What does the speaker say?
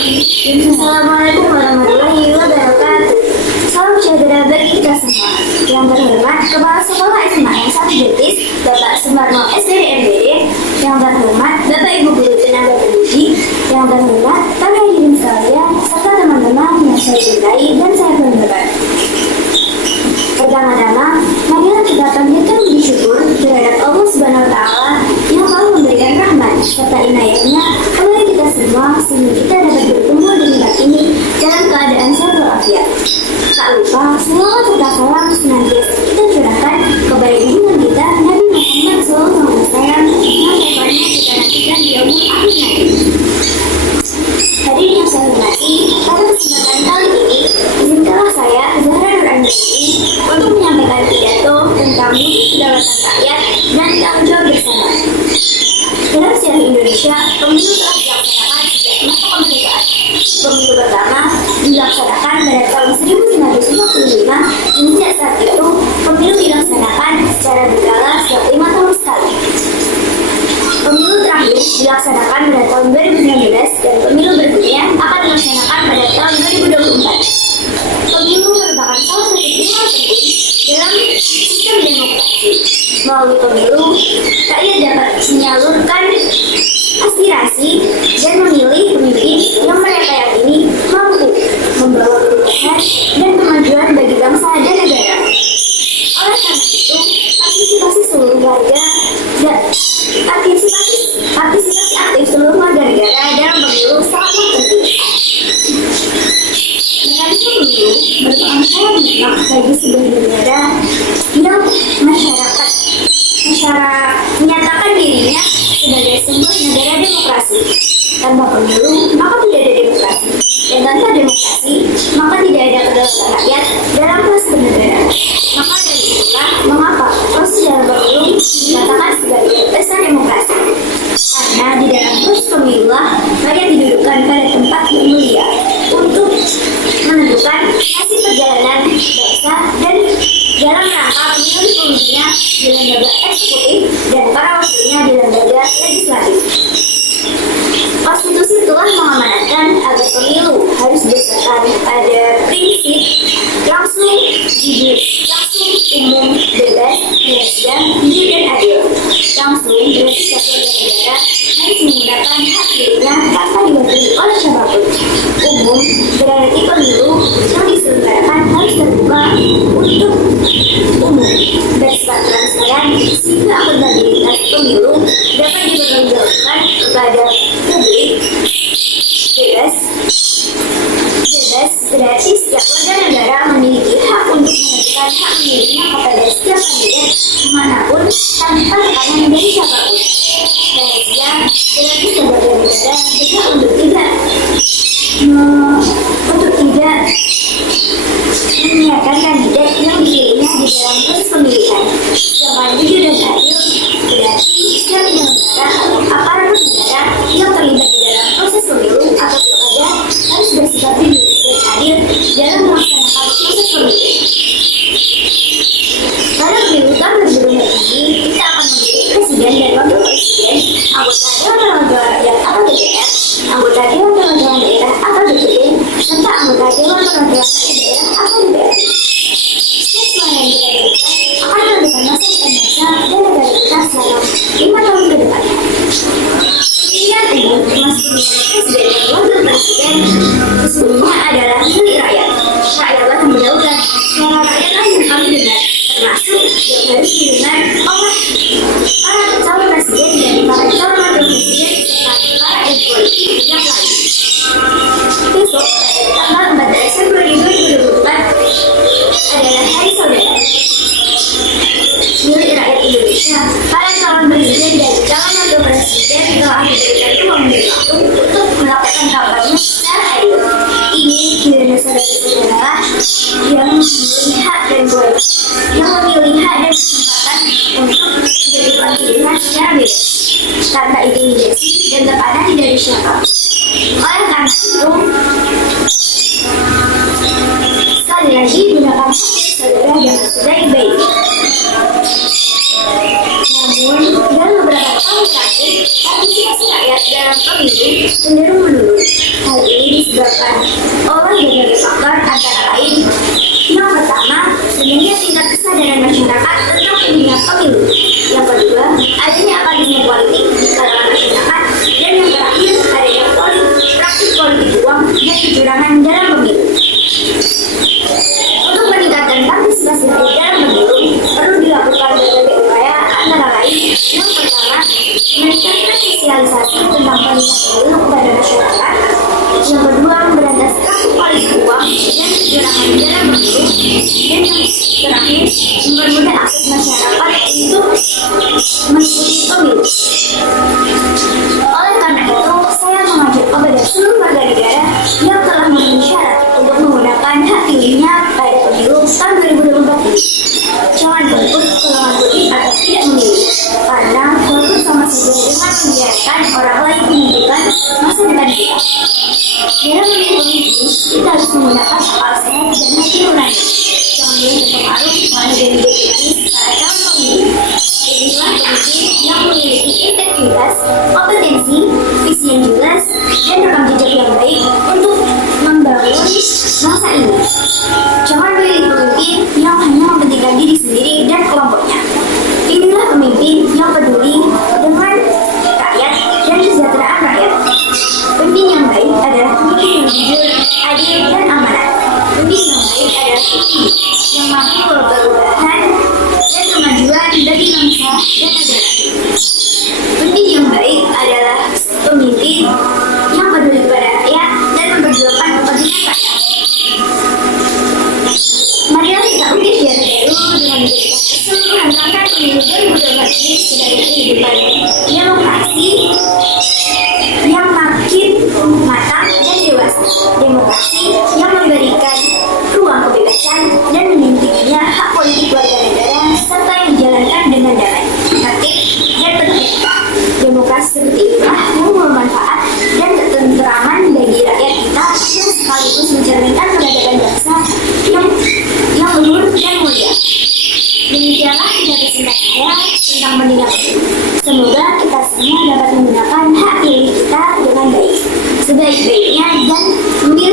Assalamualaikum warahmatullahi wabarakatuh. Salam sejahtera bagi kita semua. Yang terhormat Kepala Sekolah SMA yang 1 Betis, Bapak Sumarno SDD MBD. Yang terhormat Bapak Ibu Guru Tenaga Pendidik. Yang terhormat para hadirin sekalian serta teman-teman yang saya cintai dan saya banggakan. Pertama-tama, marilah kita panjatkan puji syukur terhadap Allah Subhanahu wa Ta'ala yang telah memberikan rahmat serta inayahnya kepada kita semua sehingga kita dapat berkumpul di tempat ini dalam keadaan sehat walafiat. Tak lupa, selawat serta salam senantiasa kita curahkan kepada junjungan kita Nabi Muhammad SAW yang syafaatnya kita nantikan di yaumul akhir nanti. Hadirin yang saya hormati, pada kesempatan kali ini, izinkanlah saya, Zahra Nur Anjani, untuk menyampaikan pidato tentang wujud kedaulatan rakyat dan tanggung jawab bersama. Dalam sejarah Indonesia, pemilu telah dilaksanakan sejak masa kemerdekaan. Pemilu pertama dilaksanakan pada tahun 1945, dan sejak saat itu, pemilu dilaksanakan secara berkala setiap 5 tahun sekali. Pemilu terakhir dilaksanakan pada tahun 2019 dan pemilu berikutnya akan dilaksanakan pada tahun 2024. Pemilu merupakan salah satu pilar penting dalam sistem demokrasi. Melalui pemilu, rakyat dapat menyalurkan aspirasi dan memilih pemimpin yang mereka yakini mampu membawa perubahan dan kemajuan bagi bangsa dan negara. Oleh karena itu, partisipasi seluruh warga dan partisipasi aktif seluruh warga negara dalam pemilu sangat penting. Mekanisme pemilu merupakan syarat mutlak bagi sebuah negara yang masyarakat menyatakan dirinya sebagai sebuah negara demokrasi. Tanpa pemilu, maka tidak ada demokrasi. Dan tanpa demokrasi, maka tidak ada kedaulatan rakyat dalam proses bernegara. Maka dari itulah mengapa proses dalam pemilu dikatakan sebagai pesta demokrasi. Karena di dalam proses pemilulah rakyat didudukkan pada tempat yang mulia untuk menentukan nasib perjalanan bangsa dan dalam rangka memilih pemimpinnya di lembaga eksekutif dan para wakilnya di lembaga legislatif. Konstitusi telah mengamanatkan agar pemilu harus berdasarkan pada prinsip langsung, umum, bebas, transparan, jujur dan adil. Langsung berarti setiap negara harus menggunakan hak pilihnya tanpa diwakili oleh siapapun. Umum berarti pemilu yang diselenggarakan harus terbuka untuk umum, bersifat transparan sehingga akuntabilitas pemilu dapat dipertanggungjawabkan kepada publik. Bebas berarti setiap warga negara memiliki hak untuk menentukan hak miliknya kepada setiap kandidat manapun tanpa tekanan dari siapapun. Rahasia berarti sebagai negara berhak untuk tidak menyiapkan kandidat yang dipilihnya di dalam proses pemilihan. Sedangkan jujur dan adil berarti setiap penyelenggara aparatur negara yang terlibat di dalam proses pemilu atau pilkada harus bersikap jujur dan adil dalam melaksanakan proses pemilu. Pada pemilu tahun 2020 ini, kita akan memilih presiden dan wakil presiden, anggota dewan perwakilan rakyat atau DPR, anggota dewan perwakilan daerah atau DPD, serta anggota dewan perwakilan rakyat daerah atau DPR. Setiap suara yang kita berikan akan menentukan masa depan bangsa dan negara kita selama 5 tahun ke depan. Pemilihan umum termasuk pemilihan presiden dan wakil presiden sesungguhnya adalah milik rakyat. Rakyatlah yang berdaulat, suara rakyatlah yang kami dengar, termasuk yang harus didengar oleh para calon presiden dan para calon wakil presiden serta para elit politik yang lain. Besok, tanggal 14 Februari 2024 adalah Hari Saudara milik rakyat Indonesia. Para calon presiden dan calon wakil presiden telah diberikan ruang dan waktu untuk melakukan kampanye secara adil. Ini kiranya saudara-saudara yang memilih hak dan kesempatan untuk menjadikan pilihan secara bebas tanpa intimidasi dan tekanan dari siapapun. Oleh karena itu, sekali lagi gunakan hak saudara dengan sebaik-baik. Namun, dalam beberapa tahun terakhir, partisipasi rakyat dalam pemilu cenderung menurun. Hal ini disebabkan oleh berbagai faktor antara lain. Yang pertama, adanya tingkat kesadaran masyarakat tentang pentingnya pemilu. Yang kedua, adanya apatisme politik di kalangan masyarakat. Dan yang terakhir, adanya praktik politik uang dan kecurangan dalam pemilu. Untuk meningkatkan partisipasi rakyat dalam pemilu, perlu dilakukan berbagai upaya antara lain. Yang pertama, meningkatkan sosialisasi tentang pentingnya pemilu kepada masyarakat. Yang kedua, memberantas praktik politik uang dan kecurangan dalam pemilu. Dan yang terakhir, mempermudah akses masyarakat untuk mengikuti pemilu. Oleh karena itu, saya mengajak kepada seluruh warga negara yang telah memenuhi syarat untuk menggunakan hak pilihnya pada pemilu tahun 2024 ini. Jangan golput, golongan putih atau tidak memilih, karena golput sama saja dengan membiarkan orang lain menentukan masa depan kita. Dalam memilih pemimpin, kita harus menggunakan akal sehat dan hati nurani. Jangan boleh terpengaruh oleh janji-janji manis para calon pemimpin. Pilihlah pemimpin yang memiliki integritas, kompetensi, visi yang jelas, dan rekam jejak yang baik untuk membangun bangsa ini. Jangan pilih pemimpin yang hanya mementingkan diri sendiri dan kelompoknya. Pilihlah pemimpin yang peduli dengan rakyat dan kesejahteraan rakyat. Pemimpin yang baik adalah pemimpin yang jujur, adil, dan amanah. Pemimpin yang baik adalah pemimpin yang mampu perubahan dan kemajuan bagi bangsa dan negara. Pemimpin yang baik adalah pemimpin yang peduli kepada rakyat dan memperjuangkan kepentingan rakyat. Marilah kita ukir sejarah baru dengan menjadikan keseluruhan rangkaian pemilu 2024 ini sebagai kehidupan demokrasi yang makin matang dan dewasa. Demokrasi yang memberikan ruang kebebasan dan melindunginya hak politik warga negara serta yang dijalankan dengan damai, tertib, dan penuh etika. Demokrasi seperti itulah yang bermanfaat dan ketenteraman bagi rakyat kita dan sekaligus mencerminkan peradaban bangsa yang luhur dan mulia. Demikianlah cerita singkat saya tentang pendidikan. Semoga kita semua dapat menggunakan hak pilih kita dengan baik, sebaik-baiknya dan memilih